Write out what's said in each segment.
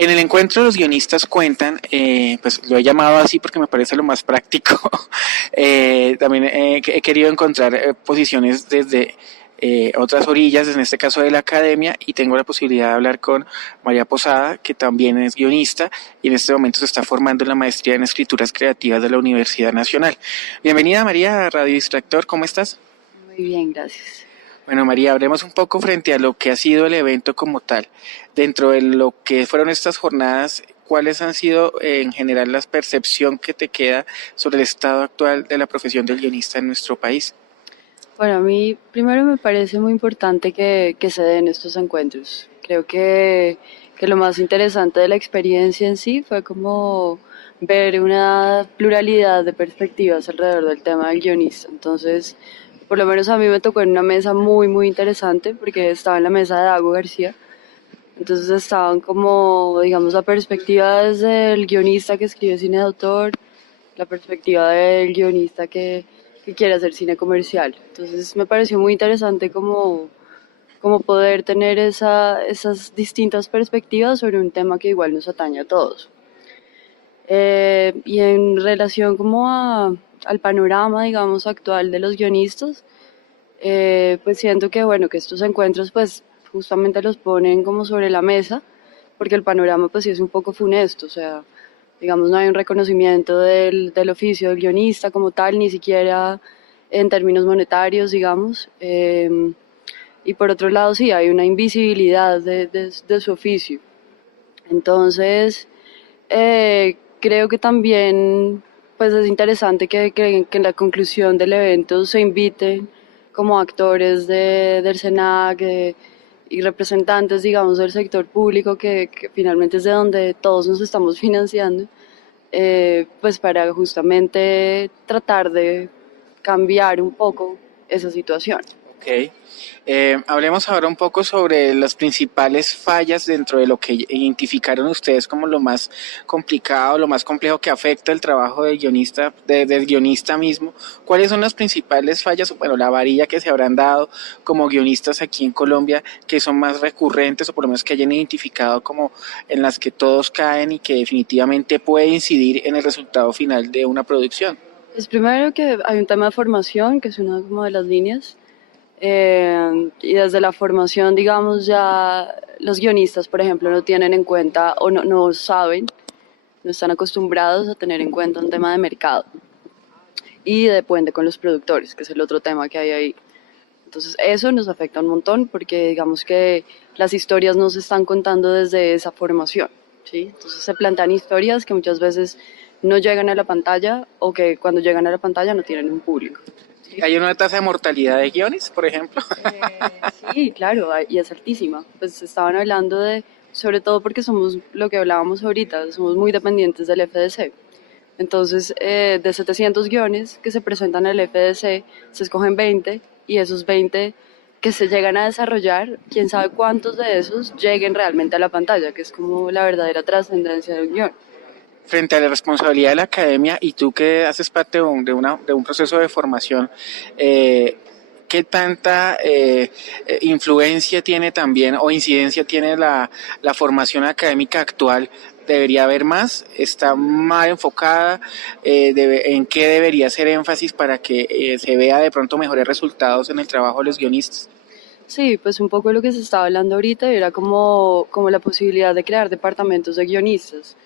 En el encuentro los guionistas cuentan, pues lo he llamado así porque me parece lo más práctico. También he querido encontrar posiciones desde otras orillas, en este caso de la academia, y tengo la posibilidad de hablar con María Posada, que también es guionista y en este momento se está formando en la maestría en escrituras creativas de la Universidad Nacional. Bienvenida María a Radio Distractor, ¿cómo estás? Muy bien, gracias. Bueno, María, hablemos un poco frente a lo que ha sido el evento como tal. Dentro de lo que fueron estas jornadas, ¿cuáles han sido en general la percepción que te queda sobre el estado actual de la profesión del guionista en nuestro país? Bueno, a mí primero me parece muy importante que se den estos encuentros. Creo que lo más interesante de la experiencia en sí fue como ver una pluralidad de perspectivas alrededor del tema del guionista. Entonces, por lo menos a mí me tocó en una mesa muy interesante porque estaba en la mesa de Dago García. Entonces estaban como, digamos, la perspectiva desde el guionista que escribe cine de autor, la perspectiva del guionista que quiere hacer cine comercial. Entonces me pareció muy interesante como poder tener esas distintas perspectivas sobre un tema que igual nos atañe a todos. Y en relación al panorama, digamos, actual de los guionistas, pues siento que bueno, que estos encuentros pues justamente los ponen como sobre la mesa, porque el panorama pues sí es un poco funesto, o sea, digamos no hay un reconocimiento del oficio del guionista como tal, ni siquiera en términos monetarios, digamos, y por otro lado sí hay una invisibilidad de su oficio. Entonces, creo que también pues es interesante que en la conclusión del evento se inviten como actores del SENAC y representantes, digamos, del sector público, que finalmente es de donde todos nos estamos financiando, pues para justamente tratar de cambiar un poco esa situación. Ok. Hablemos ahora un poco sobre las principales fallas dentro de lo que identificaron ustedes como lo más complicado, lo más complejo que afecta el trabajo del guionista, del guionista mismo. ¿Cuáles son las principales fallas, bueno, la varilla que se habrán dado como guionistas aquí en Colombia, que son más recurrentes o por lo menos que hayan identificado como en las que todos caen y que definitivamente puede incidir en el resultado final de una producción? Es primero que hay un tema de formación, que es una como de las líneas. Y desde la formación, digamos, ya los guionistas, por ejemplo, no tienen en cuenta o no saben, no están acostumbrados a tener en cuenta un tema de mercado. Y de puente con los productores, que es el otro tema que hay ahí. Entonces eso nos afecta un montón porque digamos que las historias no se están contando desde esa formación, ¿sí? Entonces se plantean historias que muchas veces no llegan a la pantalla o que cuando llegan a la pantalla no tienen un público. ¿Hay una tasa de mortalidad de guiones, por ejemplo? Sí, claro, y es altísima. Pues estaban hablando sobre todo porque somos lo que hablábamos ahorita, somos muy dependientes del FDC. Entonces, de 700 guiones que se presentan en el FDC, se escogen 20 y esos 20 que se llegan a desarrollar, quién sabe cuántos de esos lleguen realmente a la pantalla, que es como la verdadera trascendencia de un guión. Frente a la responsabilidad de la academia y tú que haces parte de un proceso de formación, ¿qué tanta influencia tiene también o incidencia tiene la formación académica actual? ¿Debería haber más? ¿Está mal enfocada? ¿En qué debería hacer énfasis para que se vea de pronto mejores resultados en el trabajo de los guionistas? Sí, pues un poco lo que se estaba hablando ahorita era como la posibilidad de crear departamentos de guionistas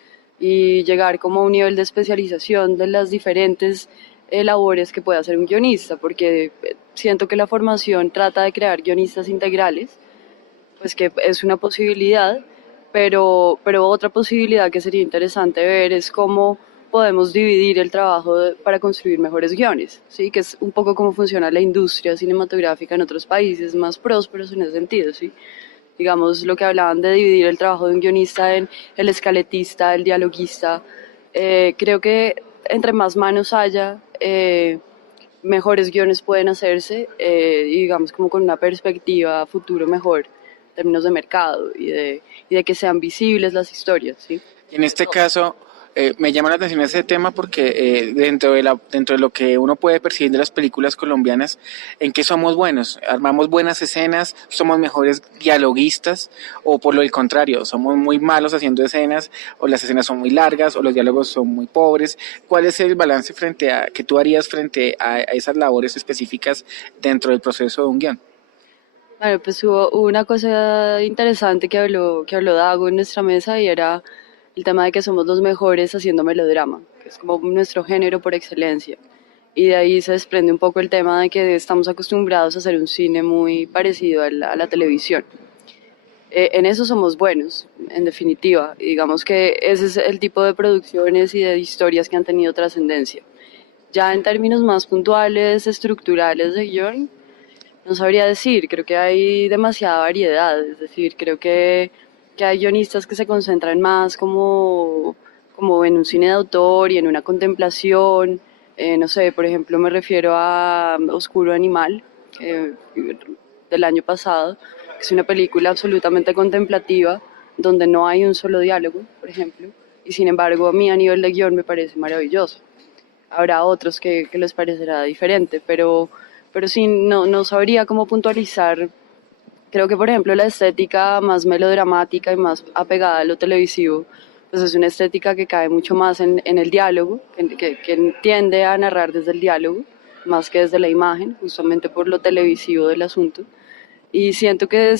y llegar como a un nivel de especialización de las diferentes labores que puede hacer un guionista, porque siento que la formación trata de crear guionistas integrales, pues que es una posibilidad, pero otra posibilidad que sería interesante ver es cómo podemos dividir el trabajo para construir mejores guiones, ¿sí? Que es un poco cómo funciona la industria cinematográfica en otros países más prósperos en ese sentido, ¿sí? Digamos, lo que hablaban de dividir el trabajo de un guionista en el escaletista, el dialoguista. Creo que entre más manos haya, mejores guiones pueden hacerse y digamos como con una perspectiva a futuro mejor en términos de mercado y de que sean visibles las historias, ¿sí? En este caso, Me llama la atención ese tema porque dentro de lo que uno puede percibir de las películas colombianas, ¿en qué somos buenos? ¿Armamos buenas escenas? ¿Somos mejores dialoguistas? ¿O por lo el contrario, somos muy malos haciendo escenas? ¿O las escenas son muy largas? ¿O los diálogos son muy pobres? ¿Cuál es el balance que tú harías frente a esas labores específicas dentro del proceso de un guión? Bueno, pues hubo una cosa interesante que habló Dago en nuestra mesa y era el tema de que somos los mejores haciendo melodrama, que es como nuestro género por excelencia. Y de ahí se desprende un poco el tema de que estamos acostumbrados a hacer un cine muy parecido a la televisión. En eso somos buenos, en definitiva. Y digamos que ese es el tipo de producciones y de historias que han tenido trascendencia. Ya en términos más puntuales, estructurales de guión, no sabría decir, creo que hay demasiada variedad, es decir, creo que hay guionistas que se concentran más como en un cine de autor y en una contemplación, no sé, por ejemplo me refiero a Oscuro Animal, del año pasado, que es una película absolutamente contemplativa, donde no hay un solo diálogo, por ejemplo, y sin embargo a mí a nivel de guión me parece maravilloso. Habrá otros que les parecerá diferente, pero sí, no sabría cómo puntualizar. Creo que, por ejemplo, la estética más melodramática y más apegada a lo televisivo, pues es una estética que cae mucho más en el diálogo, que tiende a narrar desde el diálogo, más que desde la imagen, justamente por lo televisivo del asunto. Y siento que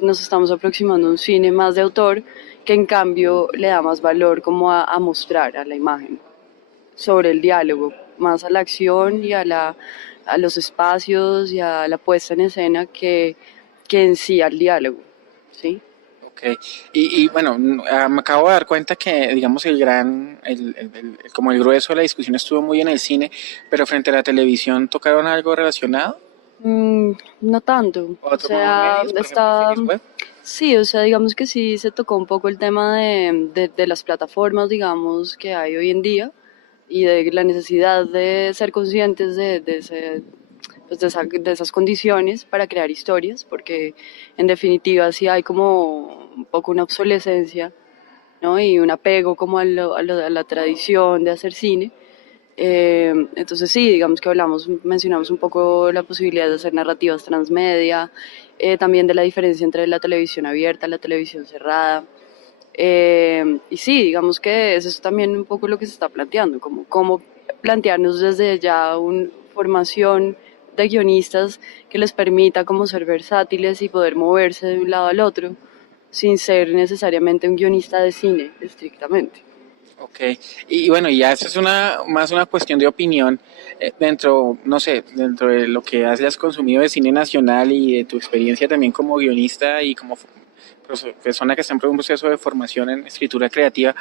nos estamos aproximando a un cine más de autor, que en cambio le da más valor como a mostrar a la imagen sobre el diálogo, más a la acción y a los espacios y a la puesta en escena que en sí al diálogo, ¿sí? Ok, y bueno, me acabo de dar cuenta que, digamos, como el grueso de la discusión estuvo muy en el cine, pero frente a la televisión, ¿tocaron algo relacionado? No tanto, o ¿Otros nuevos sea, medios, por ejemplo, series web? sí, o sea, digamos que sí se tocó un poco el tema de las plataformas, digamos, que hay hoy en día y de la necesidad de ser conscientes pues de esas condiciones para crear historias, porque en definitiva sí hay como un poco una obsolescencia, ¿no? Y un apego como a la tradición de hacer cine. Entonces sí, digamos que mencionamos un poco la posibilidad de hacer narrativas transmedia, también de la diferencia entre la televisión abierta y la televisión cerrada. Y sí, digamos que eso es también un poco lo que se está planteando, como cómo plantearnos desde ya una formación de guionistas que les permita como ser versátiles y poder moverse de un lado al otro sin ser necesariamente un guionista de cine estrictamente. Ok, y bueno, ya eso es más una cuestión de opinión dentro, no sé, dentro de lo que has consumido de cine nacional y de tu experiencia también como guionista y como persona que está en un proceso de formación en escritura creativa.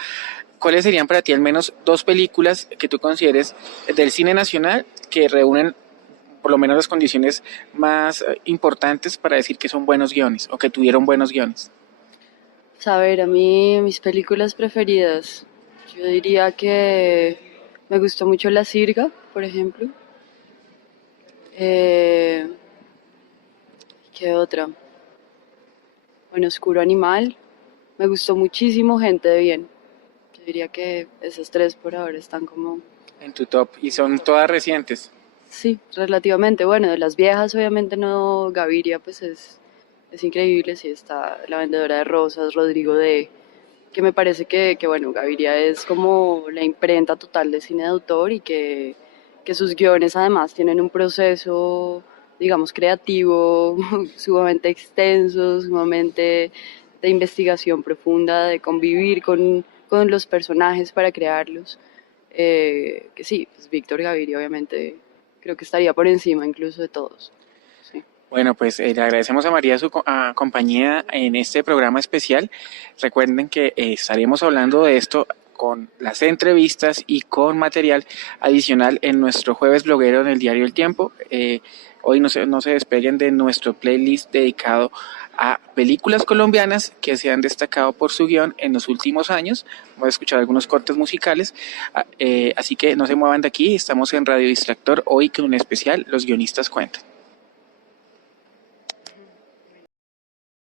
¿Cuáles serían para ti al menos dos películas que tú consideres del cine nacional que reúnen por lo menos las condiciones más importantes para decir que son buenos guiones o que tuvieron buenos guiones? A ver, a mí mis películas preferidas, yo diría que me gustó mucho La Sirga, por ejemplo. Eh, ¿Qué otra? Bueno, Oscuro Animal. Me gustó muchísimo Gente de Bien. Yo diría que esas tres por ahora están como, En tu top, y son todas recientes. sí, relativamente. Bueno, de las viejas obviamente no, Gaviria pues es increíble, sí está La Vendedora de Rosas, Rodrigo D, que me parece que bueno, Gaviria es como la imprenta total de cine de autor y que sus guiones además tienen un proceso, digamos, creativo sumamente extenso, sumamente de investigación profunda, de convivir con los personajes para crearlos. Que sí, pues Víctor Gaviria obviamente creo que estaría por encima incluso de todos. Sí. Bueno, pues le agradecemos a María su compañía en este programa especial. Recuerden que estaremos hablando de esto con las entrevistas y con material adicional en nuestro jueves bloguero en el diario El Tiempo. Hoy no se despeguen de nuestro playlist dedicado a películas colombianas que se han destacado por su guión en los últimos años. Vamos a escuchar algunos cortes musicales, así que no se muevan de aquí. Estamos en Radio Distractor hoy con un especial Los guionistas cuentan.